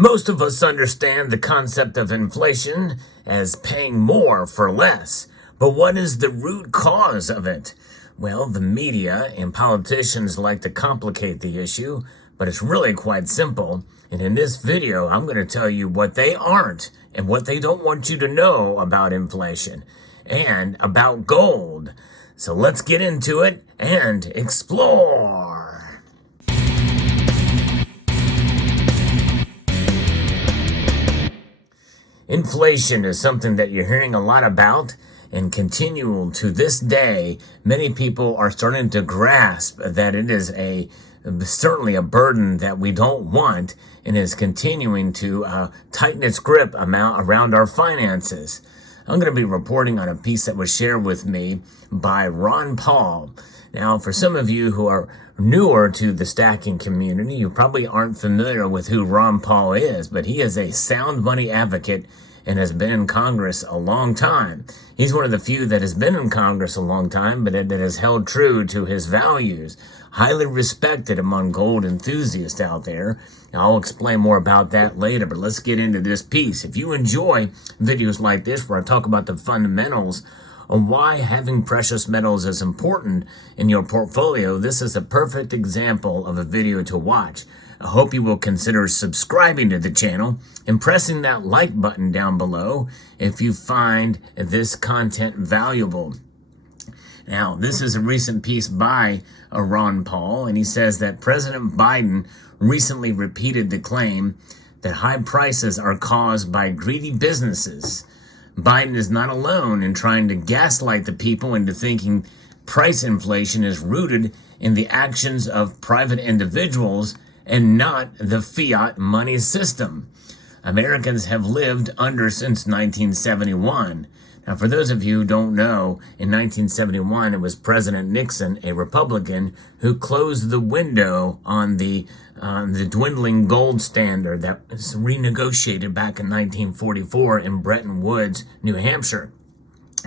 Most of us understand the concept of inflation as paying more for less. But what is the root cause of it? Well, the media and politicians like to complicate the issue, but it's really quite simple. And in this video, I'm going to tell you what they aren't and what they don't want you to know about inflation and about gold. So let's get into it and explore. Inflation is something that you're hearing a lot about, and continual to this day, many people are starting to grasp that it is certainly a burden that we don't want, and is continuing to tighten its grip around our finances. I'm going to be reporting on a piece that was shared with me by Ron Paul. Now, for some of you who are newer to the stacking community, you probably aren't familiar with who Ron Paul is, but he is a sound money advocate and has been in Congress a long time. He's one of the few that has been in Congress a long time, but that has held true to his values. Highly respected among gold enthusiasts out there. I'll explain more about that later, but let's get into this piece. If you enjoy videos like this where I talk about the fundamentals on why having precious metals is important in your portfolio, this is a perfect example of a video to watch. I hope you will consider subscribing to the channel and pressing that like button down below if you find this content valuable. Now, this is a recent piece by Ron Paul, and he says that President Biden recently repeated the claim that high prices are caused by greedy businesses. Biden is not alone in trying to gaslight the people into thinking price inflation is rooted in the actions of private individuals and not the fiat money system Americans have lived under since 1971. Now, for those of you who don't know, in 1971, it was President Nixon, a Republican, who closed the window on the dwindling gold standard that was renegotiated back in 1944 in Bretton Woods, New Hampshire.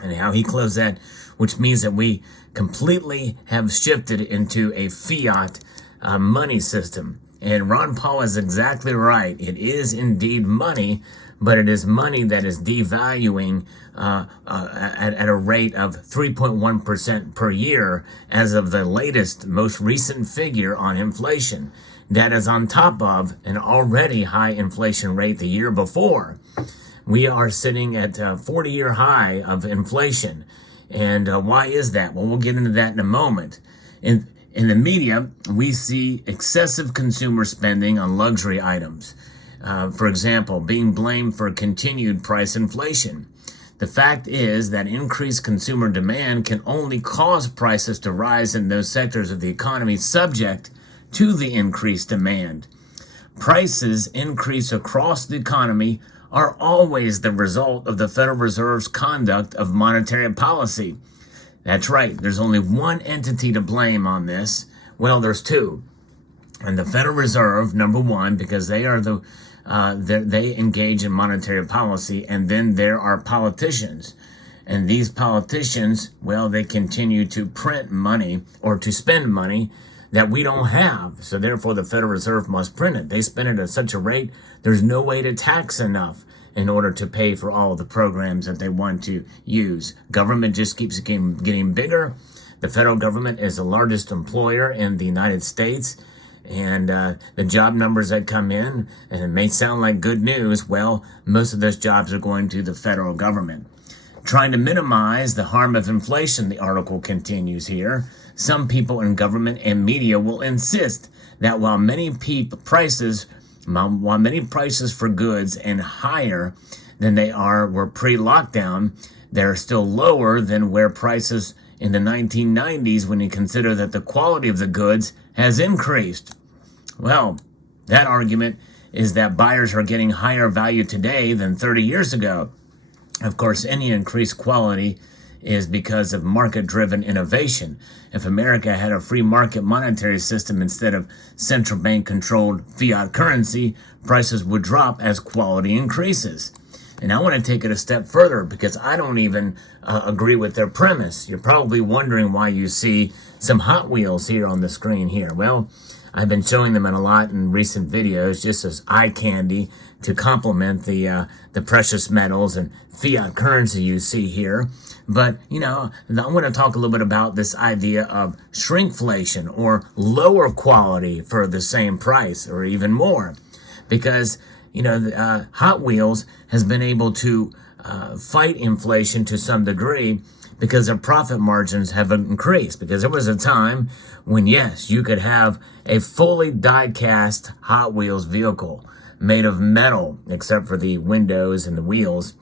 And how he closed that, which means that we completely have shifted into a fiat money system. And Ron Paul is exactly right. It is indeed money, but it is money that is devaluing at a rate of 3.1% per year as of the latest, most recent figure on inflation. That is on top of an already high inflation rate the year before. We are sitting at a 40-year high of inflation. And why is that? Well, we'll get into that in a moment. In the media, we see excessive consumer spending on luxury items. For example, being blamed for continued price inflation. The fact is that increased consumer demand can only cause prices to rise in those sectors of the economy subject to the increased demand. Prices increase across the economy are always the result of the Federal Reserve's conduct of monetary policy. That's right, there's only one entity to blame on this. Well, there's two. And the Federal Reserve, number one, because they are they engage in monetary policy, and then there are politicians. And these politicians, well, they continue to print money or to spend money that we don't have. So therefore, the Federal Reserve must print it. They spend it at such a rate, there's no way to tax enough in order to pay for all of the programs that they want to use. Government just keeps getting bigger. The federal government is the largest employer in the United States. And the job numbers that come in, and it may sound like good news, well, most of those jobs are going to the federal government. Trying to minimize the harm of inflation, the article continues here, some people in government and media will insist that while many prices for goods and higher than they were pre-lockdown, they're still lower than where prices in the 1990s when you consider that the quality of the goods has increased. Well, that argument is that buyers are getting higher value today than 30 years ago. Of course, any increased quality is because of market-driven innovation. If America had a free market monetary system instead of central bank-controlled fiat currency, prices would drop as quality increases. And I want to take it a step further because I don't even agree with their premise. You're probably wondering why you see some Hot Wheels here on the screen here. Well, I've been showing them in a lot in recent videos, just as eye candy to complement the precious metals and fiat currency you see here. But, I want to talk a little bit about this idea of shrinkflation, or lower quality for the same price or even more. Because, Hot Wheels has been able to fight inflation to some degree because their profit margins have increased. Because there was a time when, yes, you could have a fully die-cast Hot Wheels vehicle made of metal, except for the windows and the wheels.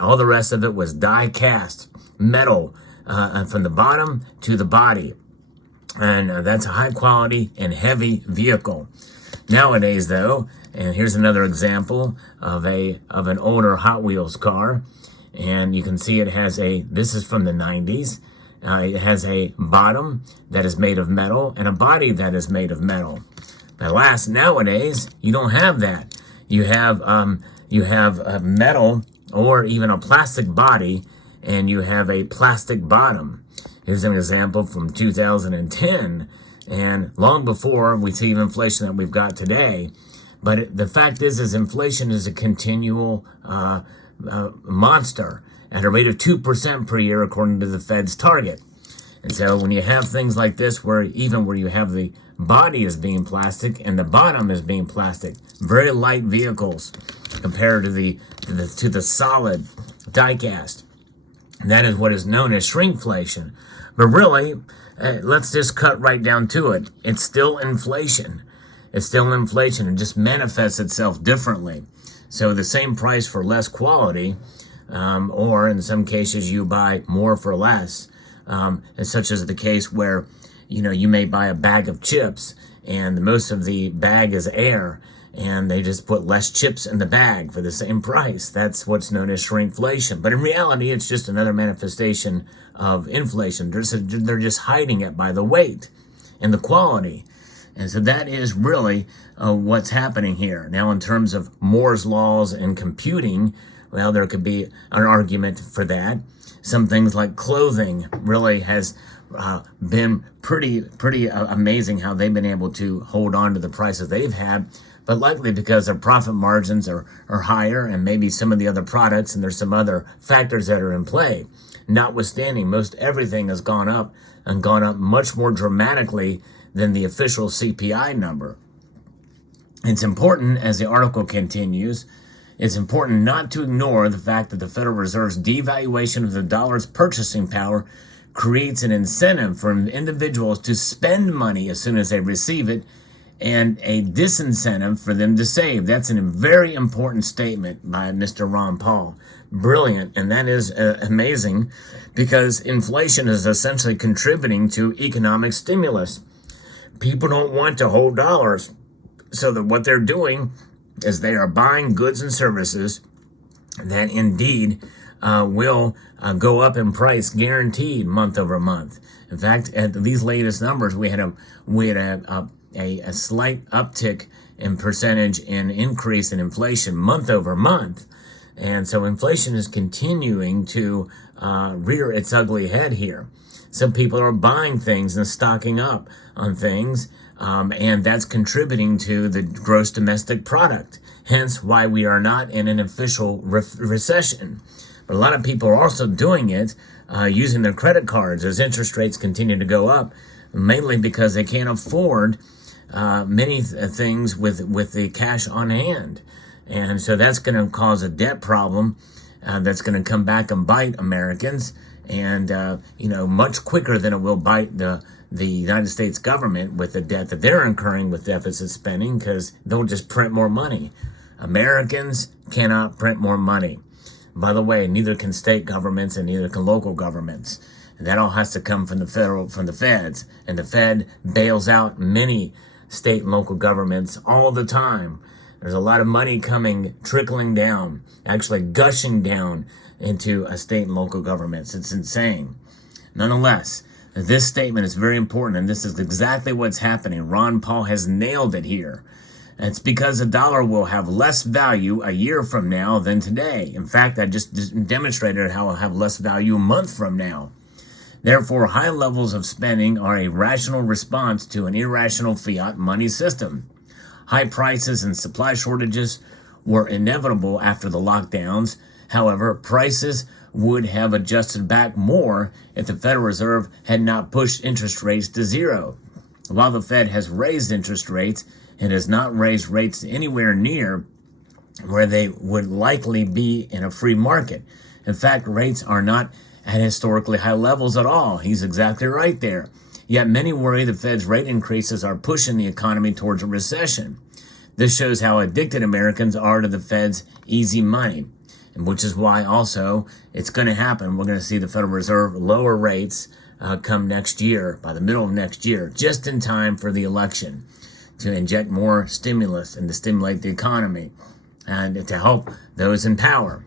All the rest of it was die-cast metal from the bottom to the body. And that's a high-quality and heavy vehicle. Nowadays, though, and here's another example of an older Hot Wheels car. And you can see it has this is from the 90s. It has a bottom that is made of metal and a body that is made of metal. But nowadays, you don't have that. You have a metal or even a plastic body, and you have a plastic bottom. Here's an example from 2010, and long before we see inflation that we've got today. But the fact is inflation is a continual monster at a rate of 2% per year, according to the Fed's target. And so when you have things like this, where you have the body is being plastic and the bottom is being plastic, very light vehicles compared to the solid die-cast, that is what is known as shrinkflation. But really, let's just cut right down to it. It's still inflation. It's still inflation. It just manifests itself differently. So the same price for less quality, or in some cases you buy more for less, such as the case where you may buy a bag of chips and most of the bag is air, and they just put less chips in the bag for the same price. That's what's known as shrinkflation. But in reality, it's just another manifestation of inflation. They're just hiding it by the weight and the quality. And so that is really what's happening here. Now, in terms of Moore's laws and computing, well, there could be an argument for that. Some things like clothing really has been pretty amazing how they've been able to hold on to the prices they've had, but likely because their profit margins are higher, and maybe some of the other products, and there's some other factors that are in play. Notwithstanding, most everything has gone up, and gone up much more dramatically than the official CPI number. It's important, as the article continues, it's important not to ignore the fact that the Federal Reserve's devaluation of the dollar's purchasing power creates an incentive for individuals to spend money as soon as they receive it, and a disincentive for them to save. That's a very important statement by Mr. Ron Paul. Brilliant, and that is amazing, because inflation is essentially contributing to economic stimulus. People don't want to hold dollars, so that what they're doing is they are buying goods and services that indeed will go up in price, guaranteed month over month. In fact, at these latest numbers, we had a slight uptick in percentage in increase in inflation month over month. And so inflation is continuing to rear its ugly head here. Some people are buying things and stocking up on things, and that's contributing to the gross domestic product. Hence why we are not in an official recession. But a lot of people are also doing it using their credit cards as interest rates continue to go up, mainly because they can't afford many things with the cash on hand. And so that's going to cause a debt problem that's going to come back and bite Americans, and much quicker than it will bite the United States government with the debt that they're incurring with deficit spending, because they'll just print more money. Americans cannot print more money. By the way, neither can state governments and neither can local governments. And that all has to come from the feds. And the Fed bails out many state and local governments all the time. There's a lot of money trickling down, actually gushing down into state and local governments. It's insane. Nonetheless, this statement is very important, and this is exactly what's happening. Ron Paul has nailed it here. It's because the dollar will have less value a year from now than today. In fact, I just demonstrated how it'll have less value a month from now. Therefore, high levels of spending are a rational response to an irrational fiat money system. High prices and supply shortages were inevitable after the lockdowns. However, prices would have adjusted back more if the Federal Reserve had not pushed interest rates to zero. While the Fed has raised interest rates, it has not raised rates anywhere near where they would likely be in a free market. In fact, rates are not at historically high levels at all. He's exactly right there. Yet many worry the Fed's rate increases are pushing the economy towards a recession. This shows how addicted Americans are to the Fed's easy money, and which is why also it's going to happen. We're going to see the Federal Reserve lower rates come next year, by the middle of next year, just in time for the election, to inject more stimulus and to stimulate the economy and to help those in power.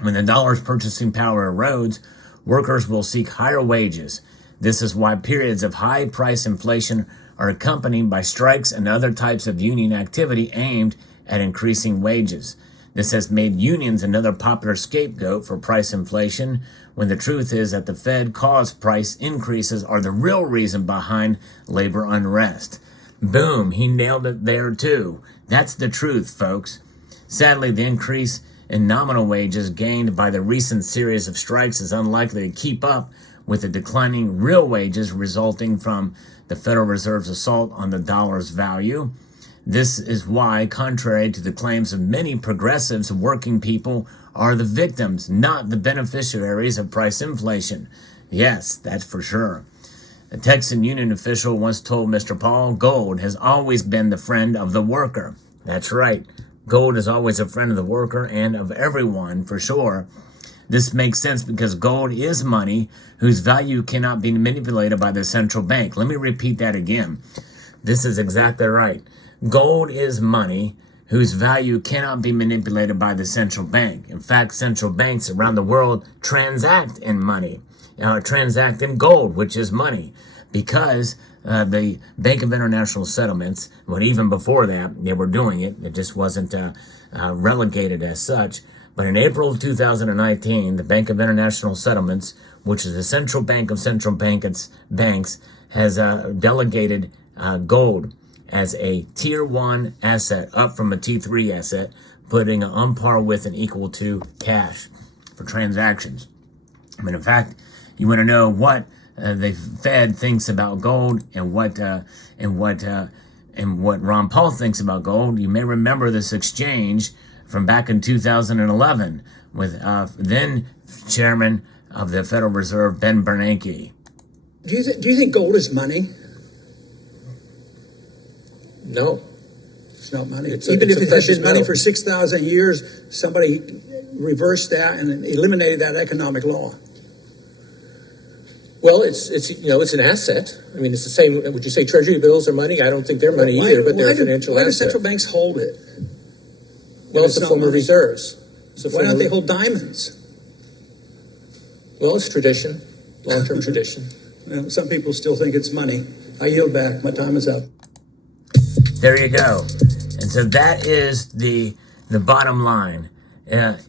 When the dollar's purchasing power erodes, workers will seek higher wages. This is why periods of high price inflation are accompanied by strikes and other types of union activity aimed at increasing wages. This has made unions another popular scapegoat for price inflation, when the truth is that the Fed caused price increases are the real reason behind labor unrest. Boom, he nailed it there too. That's the truth, folks. Sadly, the increase in nominal wages gained by the recent series of strikes is unlikely to keep up with the declining real wages resulting from the Federal Reserve's assault on the dollar's value. This is why, contrary to the claims of many progressives, working people are the victims, not the beneficiaries of price inflation. Yes, that's for sure. A Texan union official once told Mr. Paul, "Gold has always been the friend of the worker." That's right. Gold is always a friend of the worker and of everyone, for sure. This makes sense because gold is money whose value cannot be manipulated by the central bank. Let me repeat that again. This is exactly right. Gold is money whose value cannot be manipulated by the central bank. In fact, central banks around the world transact in money, transact in gold, which is money, because the Bank of International Settlements, well, even before that, they were doing it. It just wasn't relegated as such. But in April of 2019, the Bank of International Settlements, which is the central bank of central banks, has delegated gold as a Tier 1 asset, up from a T3 asset, putting on par with and equal to cash for transactions. I mean, in fact, you want to know what the Fed thinks about gold and what Ron Paul thinks about gold. You may remember this exchange from back in 2011 with then Chairman of the Federal Reserve, Ben Bernanke. Do you think gold is money? No. It's not money. Even if it has been money for 6,000 years, somebody reversed that and eliminated that economic law. Well, it's an asset. I mean, it's the same. Would you say Treasury bills are money? I don't think they're money either, but they're a financial asset. Why do central banks hold it? Well, it's a form of reserves. Why don't they hold diamonds? Well, it's tradition, long-term tradition. Well, some people still think it's money. I yield back. My time is up. There you go. And so that is the bottom line.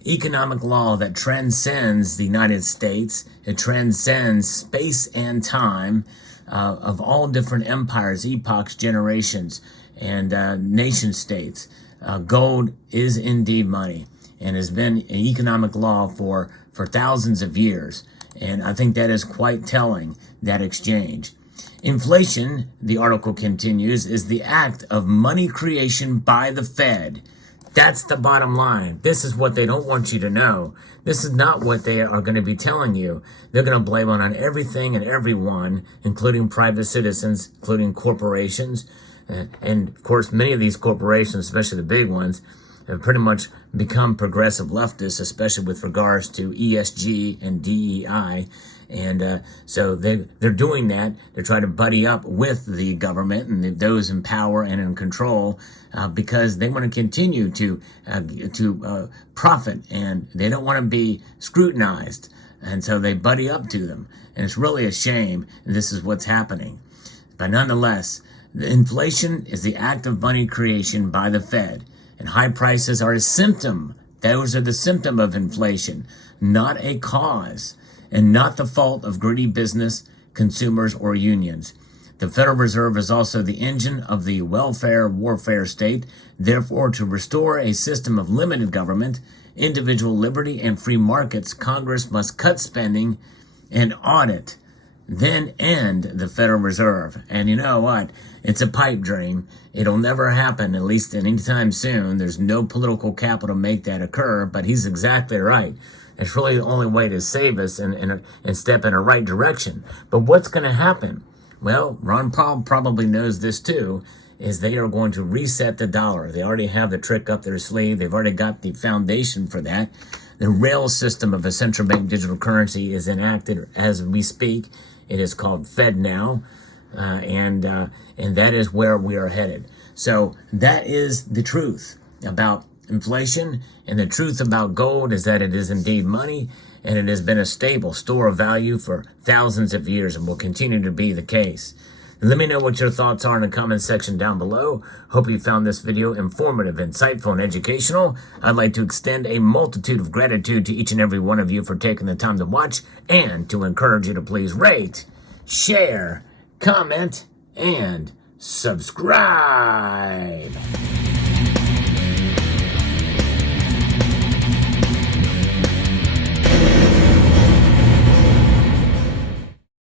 Economic law that transcends the United States. It transcends space and time of all different empires, epochs, generations, and nation states. Gold is indeed money and has been an economic law for thousands of years. And I think that is quite telling, that exchange. Inflation, the article continues, is the act of money creation by the Fed. That's the bottom line. This is what they don't want you to know. This is not what they are going to be telling you. They're going to blame it on everything and everyone, including private citizens, including corporations. And of course, many of these corporations, especially the big ones, have pretty much become progressive leftists, especially with regards to ESG and DEI. And so they're doing that. They're trying to buddy up with the government and those in power and in control because they want to continue to profit, and they don't want to be scrutinized. And so they buddy up to them. And it's really a shame. And this is what's happening. But nonetheless, the inflation is the act of money creation by the Fed. And high prices are a symptom. Those are the symptom of inflation, not a cause. and not the fault of greedy business, consumers, or unions. The Federal Reserve is also the engine of the welfare warfare state. Therefore, to restore a system of limited government, individual liberty, and free markets, Congress must cut spending and audit, then end the Federal Reserve. And you know what? It's a pipe dream. It'll never happen, at least anytime soon. There's no political capital to make that occur, but he's exactly right. It's really the only way to save us and step in a right direction. But what's going to happen? Well, Ron Paul probably knows this too, is they are going to reset the dollar. They already have the trick up their sleeve. They've already got the foundation for that. The rail system of a central bank digital currency is enacted as we speak. It is called Fed now, and that is where we are headed. So that is the truth about inflation, and the truth about gold is that it is indeed money, and it has been a stable store of value for thousands of years and will continue to be the case. Let me know what your thoughts are in the comment section down below. Hope you found this video informative, insightful, and educational. I'd like to extend a multitude of gratitude to each and every one of you for taking the time to watch, and to encourage you to please rate, share, comment, and subscribe.